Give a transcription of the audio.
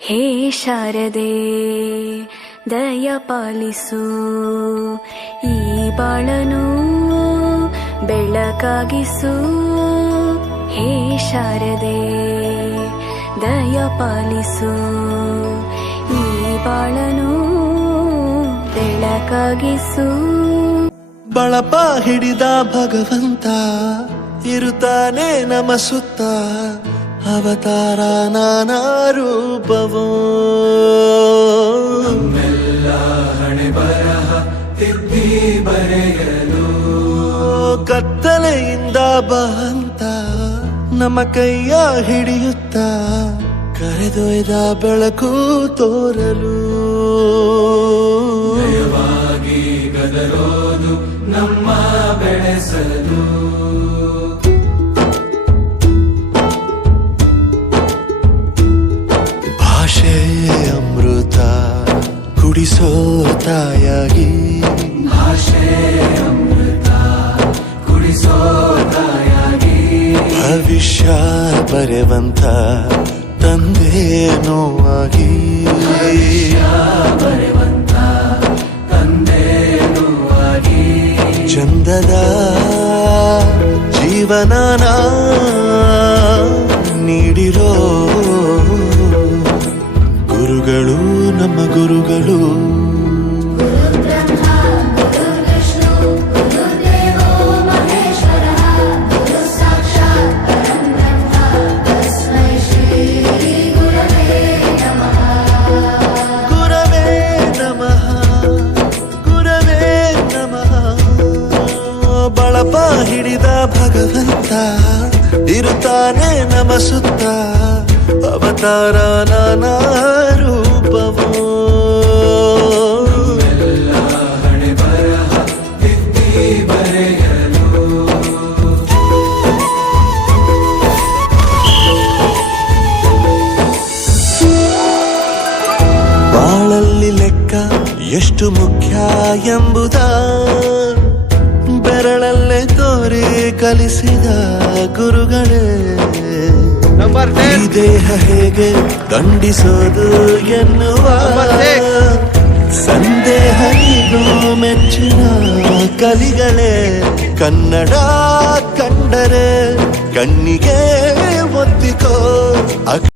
ಹೇ ಶಾರದೆ ದಯ ಪಾಲಿಸು, ಈ ಬಾಳನು ಬೆಳಕಾಗಿಸು. ಹೇ ಶಾರದೆ ದಯ ಪಾಲಿಸು, ಈ ಬಾಳನು ಬೆಳಕಾಗಿಸು. ಬಳಪ ಹಿಡಿದ ಭಗವಂತ ಇರುತ್ತಾನೆ ನಮ ಸುತ್ತ, ಅವತಾರ ನಾನಾ ರೂಪವೋ. ನಮ್ಮೆಲ್ಲ ಹಣೆ ಬರಹ ತಿದ್ದಿ ಬರೆಯಲು, ಕತ್ತಲೆಯಿಂದ ಬಂತ ನಮ್ಮ ಕೈಯ ಹಿಡಿಯುತ್ತ, ಕರೆದೊಯ್ದ ಬೆಳಕು ತೋರಲು. ದಯವಾಗಿ ಗದರೋದು ನಮ್ಮ ಬೆಳೆಸಲು. ಭಾಷೆ ಅಮೃತ ಕುಡಿಸೋ ತಾಯಾಗಿ, ಭಾಷೆ ಅಮೃತ ಕುಡಿಸೋ ತಾಯಾಗಿ, ಭವಿಷ್ಯ ಬರೆವಂತ ತಂದೇನೋ ಆಗಿ, ಬರೆವಂತ ತಂದೇನೂ ಆಗಿ. ಚಂದದ ಜೀವನನ ನೀಡಿರೋ ಗುರುಗಳು ನಮ್ಮ ಗುರುಗಳು. ಬಳಪ ಹಿಡಿದ ಭಗವಂತ ಇರುತ್ತಾನೆ ನಮ ಸುತ್ತ, ಅವತಾರ ನಾನಾ ರೂಪವೋ. ಎಲ್ಲ ಹಣೆ ಬರಹ ತಿದ್ದಿ ಬರೆಯಲು. ಬಾಳಲ್ಲಿ ಲೆಕ್ಕ ಎಷ್ಟು ಮುಖ್ಯ ಎಂಬುದ ಬೆರಳಲ್ಲೇ ತೋರಿ ಕಲಿಸಿದ ಗುರುಗಳೇ. ಈ ದೇಹ ಹೇಗೆ ದಂಡಿಸೋದು ಎನ್ನುವ ಸಂದೇಹ ಇದು ಮೆಚ್ಚಿನ ಕಲಿಗಳೇ. ಕನ್ನಡ ಕಂಡರೆ ಕಣ್ಣಿಗೆ ಒತ್ತಿಕೋ.